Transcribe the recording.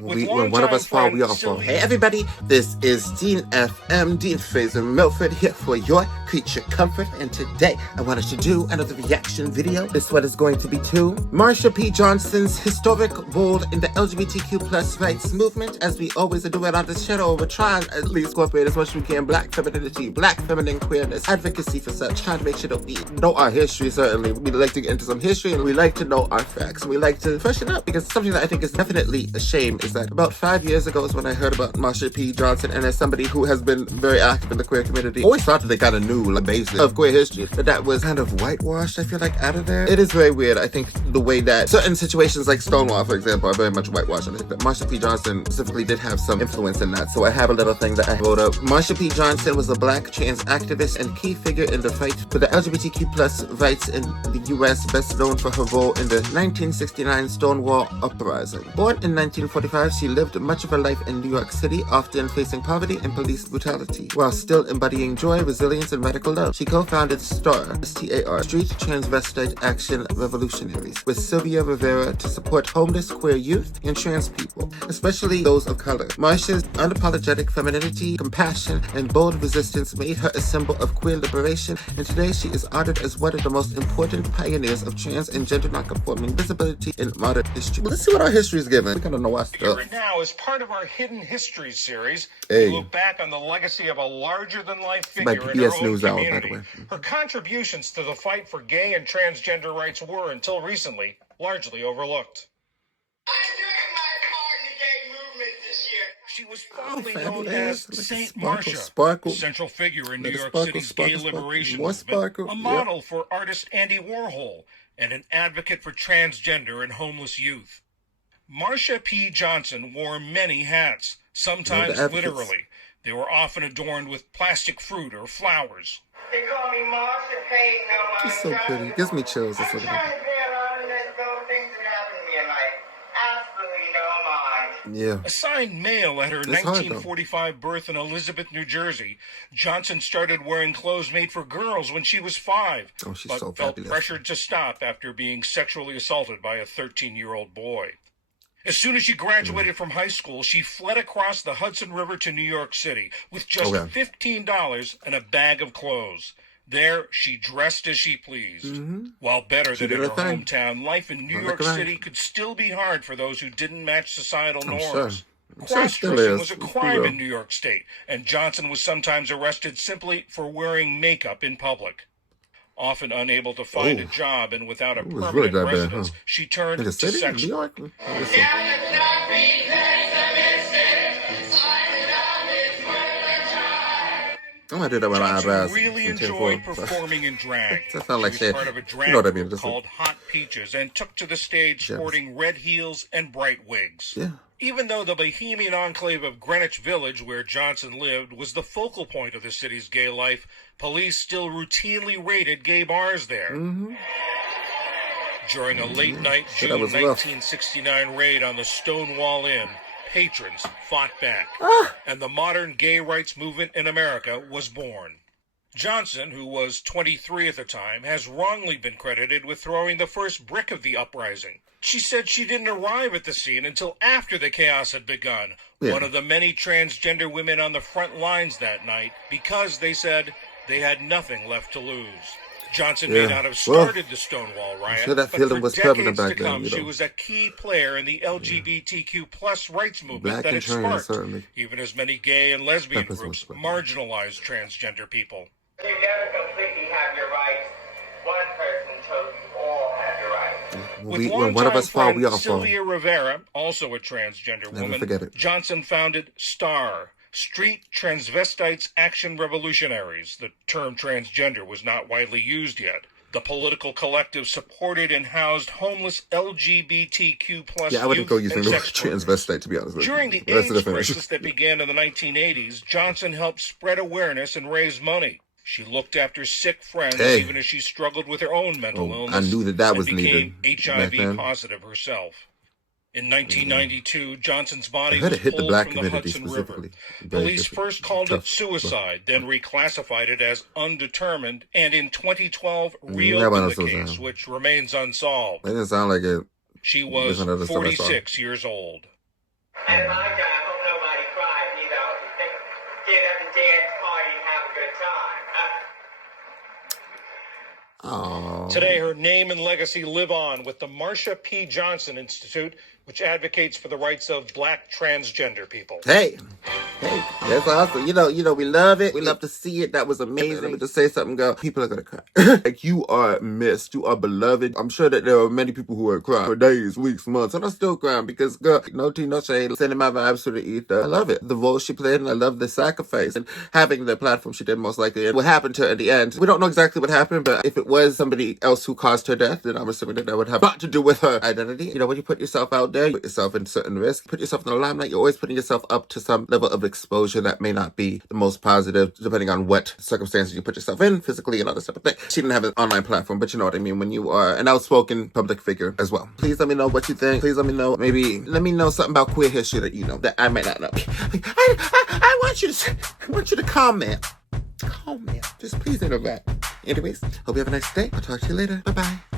When one of us fall, we all fall. Hey everybody, this is Dean FM, Dean Fraser Milford here for your creature comfort, and today I wanted to do another reaction video. This one is going to be to Marsha P. Johnson's historic role in the LGBTQ plus rights movement. As we always do it on this channel, we're trying at least incorporate as much as we can black femininity, black feminine queerness, advocacy for such, trying to make sure that we know our history. Certainly, we like to get into some history and we like to know our facts. We like to freshen up because something that I think is definitely a shame is that about 5 years ago is when I heard about Marsha P. Johnson, and as somebody who has been very active in the queer community, I always thought that they kind of knew the basis of queer history, but that was kind of whitewashed, I feel like, out of there. It is very weird. I think the way that certain situations like Stonewall, for example, are very much whitewashed, and I think that Marsha P. Johnson specifically did have some influence in that. So I have a little thing that I wrote up. Marsha P. Johnson was a black trans activist and key figure in the fight for the LGBTQ plus rights in the U.S., best known for her role in the 1969 Stonewall Uprising. Born in 1945, she lived much of her life in New York City, often facing poverty and police brutality, while still embodying joy, resilience, and radical love. She co-founded STAR, S-T-A-R, Street Transvestite Action Revolutionaries, with Sylvia Rivera to support homeless queer youth and trans people, especially those of color. Marsha's unapologetic femininity, compassion, and bold resistance made her a symbol of queer liberation, and today she is honored as one of the most important pioneers of trans and gender nonconforming visibility in modern history. Let's see what our history is given. We kind of know our stuff. Right now, as part of our Hidden Histories series, we look back on the legacy of a larger-than-life figure by in PBS her own News community. By the way. Her contributions to the fight for gay and transgender rights were, until recently, largely overlooked. I'm doing my part in the gay movement this year. She was fondly known as Saint Marsha, a central figure in New York City's gay liberation movement, a model for artist Andy Warhol, and an advocate for transgender and homeless youth. Marsha P. Johnson wore many hats, sometimes literally. They were often adorned with plastic fruit or flowers. They call me Marsha Payne. She's so pretty. It gives me chills. I'm trying to pay a lot of those things that happened to me in life. Absolutely no mind. Yeah. Assigned male at her 1945 birth in Elizabeth, New Jersey, Johnson started wearing clothes made for girls when she was 5, but so felt pressured to stop after being sexually assaulted by a 13-year-old boy. As soon as she graduated from high school, she fled across the Hudson River to New York City with just $15 and a bag of clothes. There, she dressed as she pleased. While better than in her hometown, life in New York City could still be hard for those who didn't match societal norms. Cross-dressing was a crime in New York State, and Johnson was sometimes arrested simply for wearing makeup in public. Often unable to find a job and without a permanent residence, she turned to sex work. I'm gonna do that with my eyebrows. Really enjoyed performing in drag. That sounds like she was part of a drag group called Hot Peaches and took to the stage sporting red heels and bright wigs. Even though the bohemian enclave of Greenwich Village, where Johnson lived, was the focal point of the city's gay life, police still routinely raided gay bars there. During a late-night June 1969 raid on the Stonewall Inn, patrons fought back, and the modern gay rights movement in America was born. Johnson, who was 23 at the time, has wrongly been credited with throwing the first brick of the uprising. She said she didn't arrive at the scene until after the chaos had begun, one of the many transgender women on the front lines that night, because, they said, they had nothing left to lose. Johnson may not have started the Stonewall riot, but for decades to come, she was a key player in the LGBTQ plus rights movement that it sparked, even as many gay and lesbian groups marginalized transgender people. You never completely have your rights. One person chose you all have your rights. When one of us fall, we all fall. Sylvia Rivera, also a transgender woman, Johnson founded STAR, Street Transvestites Action Revolutionaries. The term transgender was not widely used yet. The political collective supported and housed homeless LGBTQ plus I wouldn't go using the word transvestite, to be honest with you. During the AIDS crisis that began in the 1980s, Johnson helped spread awareness and raise money. She looked after sick friends even as she struggled with her own mental illness. I knew that was became needed. HIV positive herself. In 1992, Johnson's body was pulled from the Hudson River. Police first called it suicide, then reclassified it as undetermined, and in 2012 reopened the case, which remains unsolved. It didn't sound like it. She was 46 years old. And my job, I hope nobody cries either. I hope you get up and dance, party, and have a good time. Oh. Today, her name and legacy live on with the Marsha P. Johnson Institute, which advocates for the rights of Black transgender people. Hey, that's awesome. You know, we love it. We love to see it. That was amazing. Let me just say something, girl. People are gonna cry. Like, you are missed. You are beloved. I'm sure that there are many people who are crying for days, weeks, months, and I'm still crying because, girl, no tea, no shade. Sending my vibes to the ether. I love it. The role she played, and I love the sacrifice and having the platform she did, most likely. And what happened to her at the end, we don't know exactly what happened, but if it was somebody else who caused her death, then I'm assuming that would have a lot to do with her identity. You know, when you put yourself out there, you put yourself in certain risk, put yourself in the limelight, you're always putting yourself up to some level of exposure that may not be the most positive, depending on what circumstances you put yourself in, physically and all this type of thing. She didn't have an online platform, but you know what I mean, when you are an outspoken public figure as well. Please let me know what you think. Please let me know, maybe let me know something about queer history that you know, that I might not know. I want you to comment. Comment. Just please interact. Anyways, hope you have a nice day. I'll talk to you later. Bye-bye.